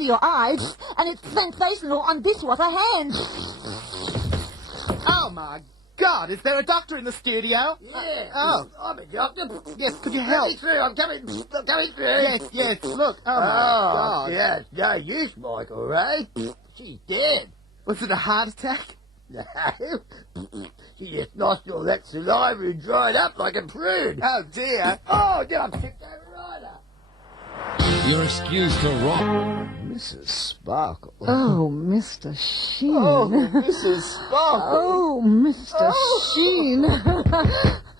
into your eyes, and it's sensational on dishwater hands. Oh, my God, is there a doctor in the studio? Yeah. I'm a doctor. Yes, could you help? I'm coming through. Yes, look. Oh, my God. Yeah, it's no use, Michael, right? She's dead. Was it a heart attack? No. She just lost all that saliva and dried up like a prune. Oh, dear. Oh, did I tipped over rider? You're excused to rock. Mrs. Sparkle. Oh, Mr. Sheen. Oh, Mrs. Sparkle. Oh, Mr. Sheen.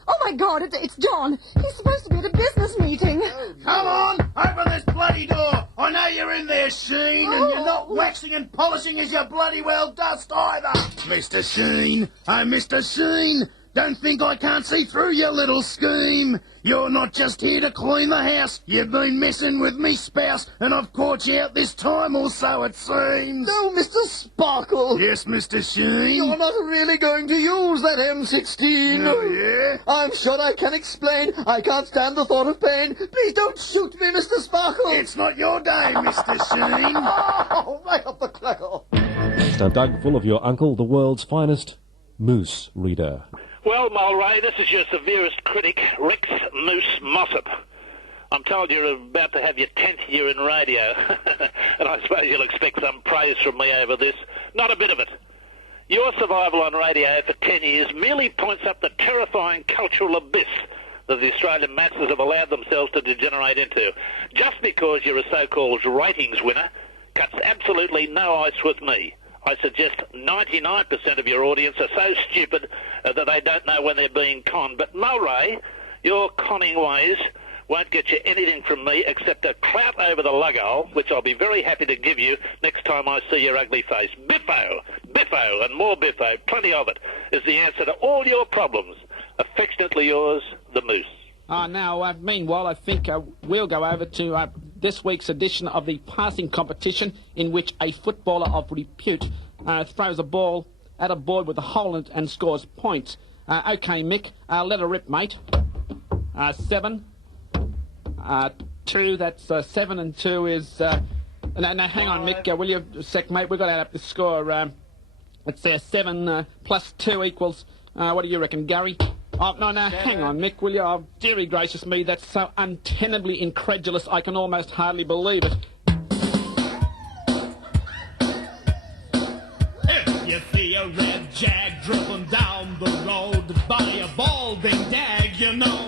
Oh, my God, it's John. He's supposed to be at a business meeting. Come on, open this bloody door. I know you're in there, Sheen, and you're not waxing and polishing as you bloody well dust either. Mr. Sheen, oh, Mr. Sheen, don't think I can't see through your little scheme. You're not just here to clean the house. You've been messing with me spouse, and I've caught you out this time, or so it seems. No, Mr. Sparkle. Yes, Mr. Sheen. You're not really going to use that M16. Oh, yeah? I'm sure I can explain. I can't stand the thought of pain. Please don't shoot me, Mr. Sparkle. It's not your day, Mr. Sheen. Oh, right up the clackle. Now, Doug, full of your uncle, the world's finest moose reader. Well, Mulray, this is your severest critic, Rex Moose Mossip. I'm told you're about to have your 10th year in radio, and I suppose you'll expect some praise from me over this. Not a bit of it. Your survival on radio for 10 years merely points up the terrifying cultural abyss that the Australian masses have allowed themselves to degenerate into. Just because you're a so-called ratings winner cuts absolutely no ice with me. I suggest 99% of your audience are so stupid that they don't know when they're being conned. But Mulray, your conning ways won't get you anything from me except a clout over the lughole, which I'll be very happy to give you next time I see your ugly face. Biffo, Biffo, and more Biffo, plenty of it, is the answer to all your problems. Affectionately yours, the Moose. Now, meanwhile, I think we'll go over to this week's edition of the passing competition, in which a footballer of repute throws a ball at a board with a hole in it and scores points. OK, Mick, let her rip, mate. 7. 2, that's 7 and 2 is... no, hang on, Mick, will you a sec, mate? We've got to add up the score. It's 7 plus 2 equals... what do you reckon, Gary? Oh, no, hang on, Mick, will you? Oh, dearie gracious me, that's so untenably incredulous I can almost hardly believe it. If you see a red jag driven down the road by a balding dag, you know.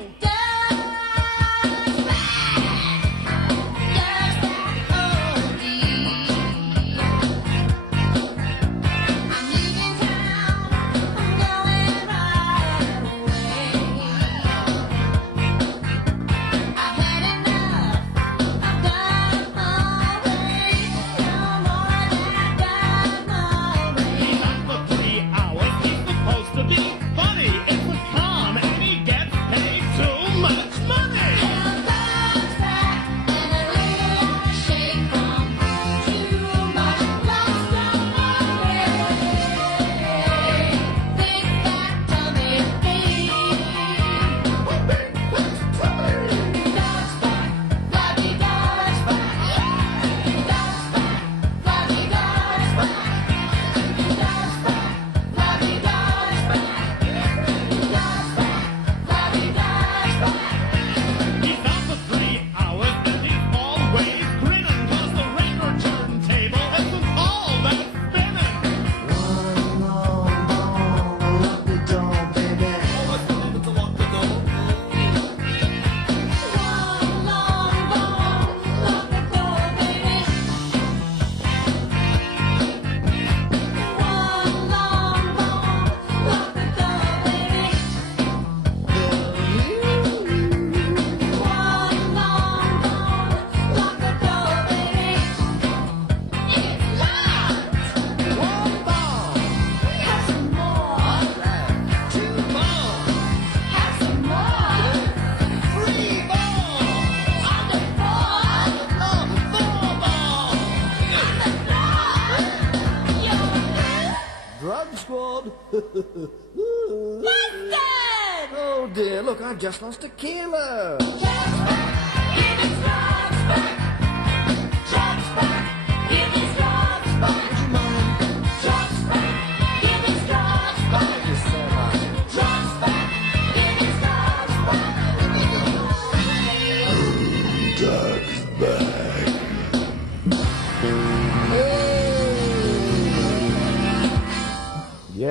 Oh dear, look, I've just lost a kilo.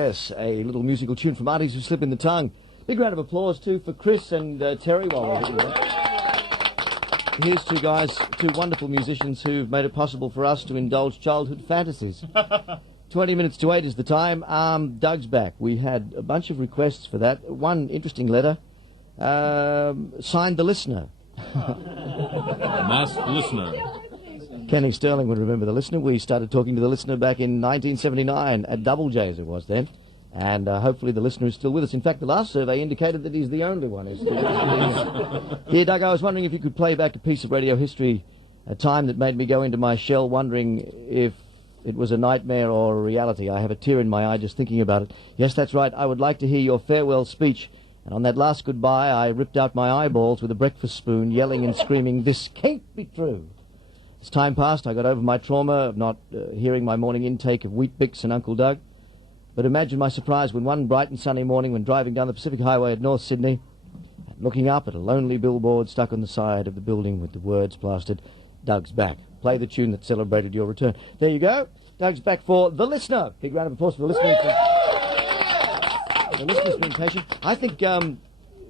Yes, a little musical tune from Arties Who Slip in the Tongue. Big round of applause, too, for Chris and Terry while we're doing that. Here's two guys, two wonderful musicians who've made it possible for us to indulge childhood fantasies. 20 minutes to 8 is the time. Doug's back. We had a bunch of requests for that. One interesting letter. Signed the listener. Nice listener. Kenny Sterling would remember the listener. We started talking to the listener back in 1979, at Double J as it was then. And hopefully the listener is still with us. In fact, the last survey indicated that he's the only one who's still with us. Here, Doug, I was wondering if you could play back a piece of radio history, a time that made me go into my shell wondering if it was a nightmare or a reality. I have a tear in my eye just thinking about it. Yes, that's right. I would like to hear your farewell speech. And on that last goodbye, I ripped out my eyeballs with a breakfast spoon, yelling and screaming, "This can't be true." As time passed, I got over my trauma of not hearing my morning intake of Wheat Bix and Uncle Doug. But imagine my surprise when one bright and sunny morning, when driving down the Pacific Highway at North Sydney, and looking up at a lonely billboard stuck on the side of the building with the words plastered, "Doug's back. Play the tune that celebrated your return." There you go. Doug's back for The Listener. Big round of applause for The Listener. The listener's been patient. I think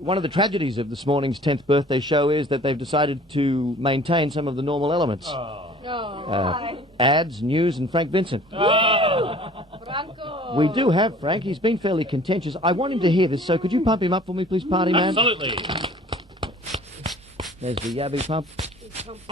one of the tragedies of this morning's 10th birthday show is that they've decided to maintain some of the normal elements. Ads, news, and Frank Vincent. We do have Frank. He's been fairly contentious. I want him to hear this, so could you pump him up for me, please, party man? Absolutely. There's the yabby pump.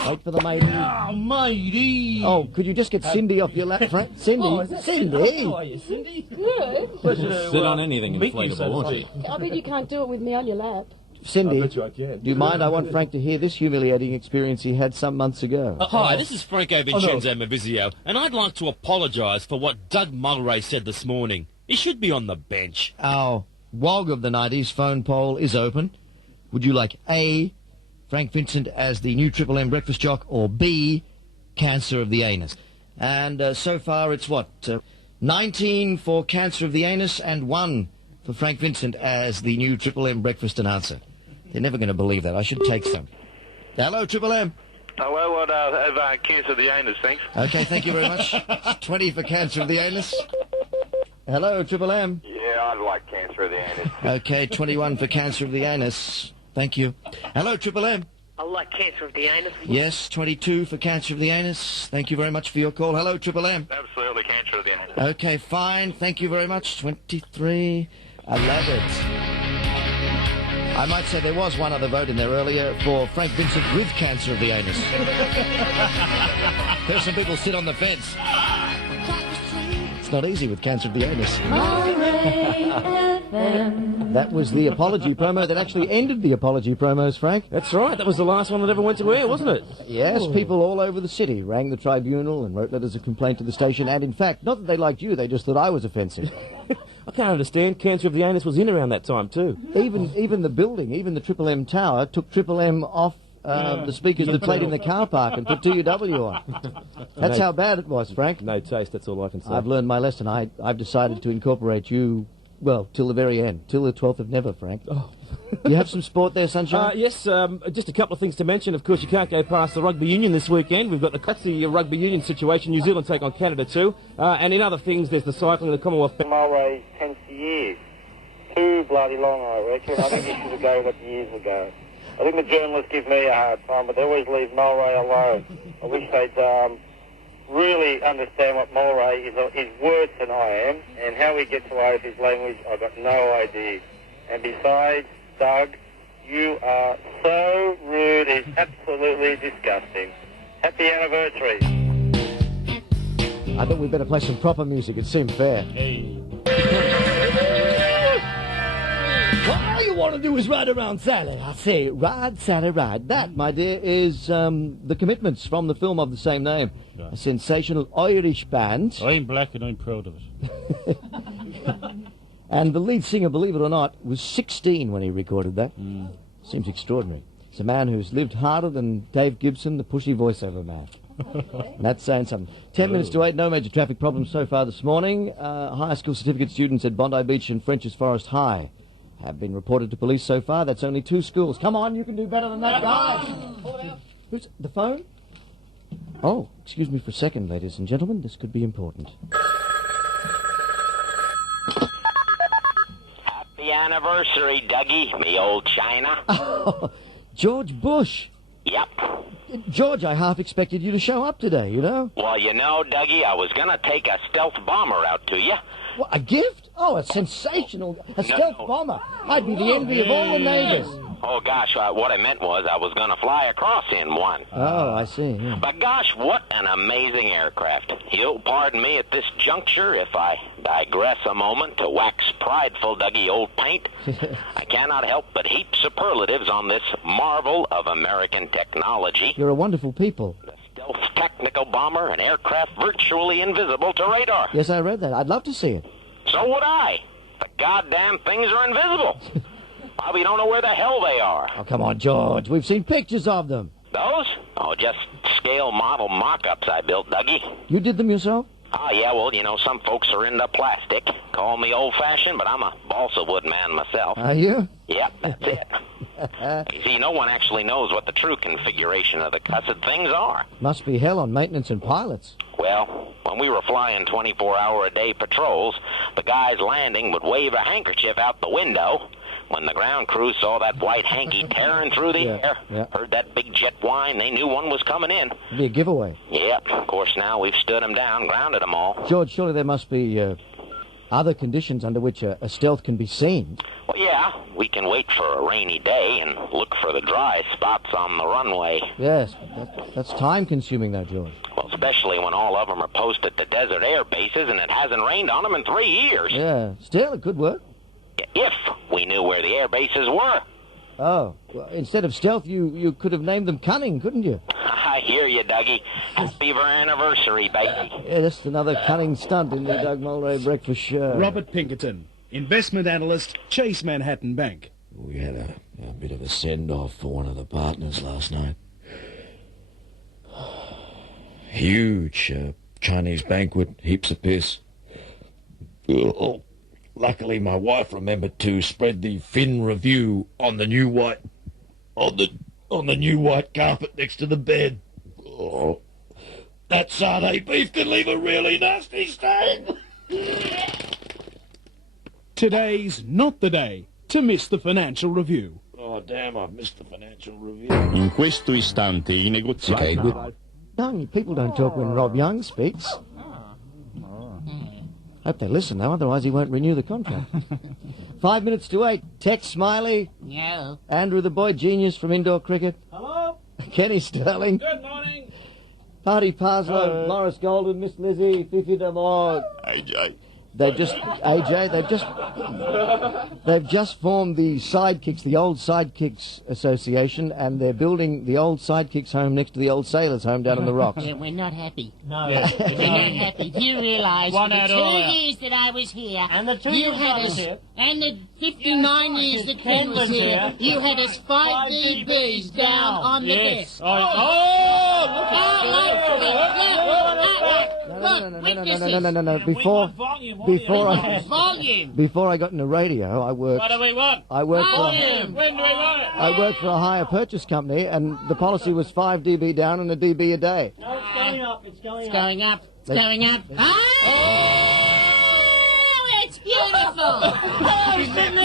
Wait for the matey. Oh, matey. Oh, could you just get Cindy off your lap, Frank? Cindy? Cindy? How are you, Cindy? Good. Sit on anything inflatable, won't you? I bet you can't do it with me on your lap. Cindy, I bet you I can. do you mind? I want Frank to hear this humiliating experience he had some months ago. Hi, this is Franco Vincenzo Mavizio, and I'd like to apologise for what Doug Mulray said this morning. He should be on the bench. Our WOG of the 90s phone poll is open. Would you like A, Frank Vincent as the new Triple M breakfast jock, or B, cancer of the anus? And so far it's what? 19 for cancer of the anus and 1 for Frank Vincent as the new Triple M breakfast announcer. They're never going to believe that. I should take some. Hello, Triple M. Hello, I'd have cancer of the anus, thanks. Okay, thank you very much. 20 for cancer of the anus. Hello, Triple M. Yeah, I'd like cancer of the anus. Okay, 21 for cancer of the anus. Thank you. Hello, Triple M. I like cancer of the anus. Yes, 22 for cancer of the anus. Thank you very much for your call. Hello, Triple M. Absolutely, cancer of the anus. Okay, fine. Thank you very much. 23. I love it. I might say there was one other vote in there earlier for Frank Vincent with cancer of the anus. There's some people sit on the fence. It's not easy with cancer of the anus. That was the apology promo that actually ended the apology promos, Frank. That's right. That was the last one that ever went to air, wasn't it? Yes, people all over the city rang the tribunal and wrote letters of complaint to the station, and in fact, not that they liked you, they just thought I was offensive. I can't understand. Cancer of the anus was in around that time too. Even the building, even the Triple M tower, took Triple M off the speakers that played in the car park and put TUW on. That's how bad it was, Frank. No taste, that's all I can say. I've learned my lesson. I've decided to incorporate you, well, till the very end. Till the 12th of never, Frank. Oh. Do you have some sport there, Sunshine? Yes, just a couple of things to mention. Of course, you can't go past the rugby union this weekend. We've got the rugby union situation. New Zealand take on Canada too. And in other things, there's the cycling, the Commonwealth... Mulray 10 years. Too bloody long, I reckon. I think he should have gave it years ago. I think the journalists give me a hard time, but they always leave Mulray alone. I wish they'd really understand what Mulray is worse than I am, and how he gets away with his language, I've got no idea. And besides, Doug, you are so rude, it's absolutely disgusting. Happy anniversary. I think we'd better play some proper music. It seemed fair. Hey. All you want to do is ride around Sally. I say, ride, Sally, ride. That, my dear, is The Commitments from the film of the same name. Right. A sensational Irish band. I'm black and I'm proud of it. And the lead singer, believe it or not, was 16 when he recorded that. Seems extraordinary. It's a man who's lived harder than Dave Gibson, the pushy voiceover man. And that's saying something. 10 minutes to 8, no major traffic problems so far this morning. High school certificate students at Bondi Beach and French's Forest High have been reported to police so far. That's only 2 schools. Come on, you can do better than that, guys. Who's the phone? Oh, excuse me for a second, ladies and gentlemen. This could be important. anniversary, Dougie, me old China. Oh, George Bush. Yep. George, I half expected you to show up today, you know? Well, you know, Dougie, I was gonna take a stealth bomber out to you. What, a gift? Oh, a sensational... A stealth bomber. I'd be the envy of all the neighbors. Oh, gosh, what I meant was I was gonna fly across in one. Oh, I see. Yeah. But gosh, what an amazing aircraft. You'll pardon me at this juncture if I digress a moment to wax prideful Dougie old paint. I cannot help but heap superlatives on this marvel of American technology. You're a wonderful people. The stealth technical bomber, an aircraft virtually invisible to radar. Yes, I read that. I'd love to see it. So would I. The goddamn things are invisible. Probably don't know where the hell they are. Oh, come on, George. We've seen pictures of them. Those? Oh, just scale model mock-ups I built, Dougie. You did them yourself? Oh, yeah, well, you know, some folks are into plastic. Call me old-fashioned, but I'm a balsa wood man myself. Are you? Yep, that's it. You see, no one actually knows what the true configuration of the cussed things are. Must be hell on maintenance and pilots. Well, when we were flying 24-hour-a-day patrols, the guys landing would wave a handkerchief out the window. When the ground crew saw that white hanky tearing through the air, heard that big jet whine, they knew one was coming in. It'd be a giveaway. Yep, of course now we've stood them down, grounded them all. George, surely there must be other conditions under which a stealth can be seen. Well, yeah, we can wait for a rainy day and look for the dry spots on the runway. Yes, that's time-consuming, though, George. Well, especially when all of them are posted to desert air bases and it hasn't rained on them in 3 years. Yeah, still, it could work. If we knew where the air bases were. Oh, well, instead of stealth, you could have named them cunning, couldn't you? I hear you, Dougie. Happy anniversary, baby. Yeah, that's another cunning stunt in the Doug Mulray breakfast show. Robert Pinkerton, investment analyst, Chase Manhattan Bank. We had a bit of a send-off for one of the partners last night. Huge Chinese banquet, heaps of piss. Oh. Luckily, my wife remembered to spread the Fin review on the new white on the new white carpet next to the bed. Oh, that satay beef could leave a really nasty stain. Today's not the day to miss the financial review. Oh, damn, I've missed the financial review. In questo istante I negoziati. Young people don't talk when Rob Young speaks. Hope they listen, though, otherwise he won't renew the contract. 5 minutes to 8. Tex Smiley. No. Andrew the Boy Genius from indoor cricket. Hello. Kenny Sterling. Good morning. Party Parslow, Morris Golden, Miss Lizzie, Fifi DeMore. AJ. They've just formed the Sidekicks, the Old Sidekicks Association, and they're building the Old Sidekicks home next to the Old Sailors home down in the rocks. Yeah, we're not happy. No. We're not happy. Do you realise for the 2 years that I was here, and the 2 you years had I was us, here, and the 59 years that Ken was here, you had us 5 dBs down on the desk. No. Before I got into radio, I worked. What do we want? I worked Volume. When do we want it? I worked for a hire purchase company, and the policy was 5 dB down and a dB a day. No, it's going up. It's going It's going up. It's going up. It's beautiful.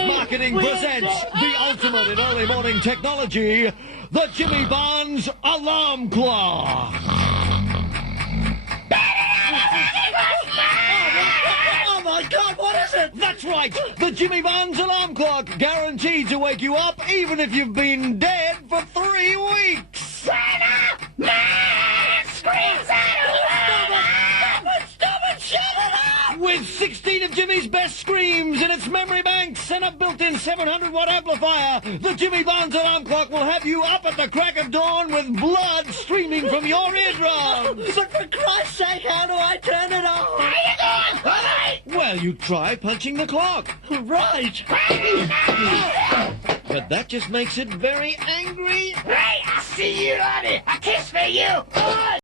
Marketing presents the ultimate in early morning technology, the Jimmy Barnes Alarm Clock. Oh my God, what is it? That's right, the Jimmy Barnes Alarm Clock, guaranteed to wake you up even if you've been dead for 3 weeks. Santa! Man! Screams out! Stop it! Shut it up! With 16 of Jimmy's best screams in its memory banks and a built-in 700-watt amplifier, the Jimmy Barnes Alarm Clock will have you up at the crack of dawn with blood streaming from your eardrums. But for Christ's sake, how do I turn it off? How you doing? All right. Well, you try punching the clock. Right. But that just makes it very angry. Right, I'll see you, Lottie. A kiss for you.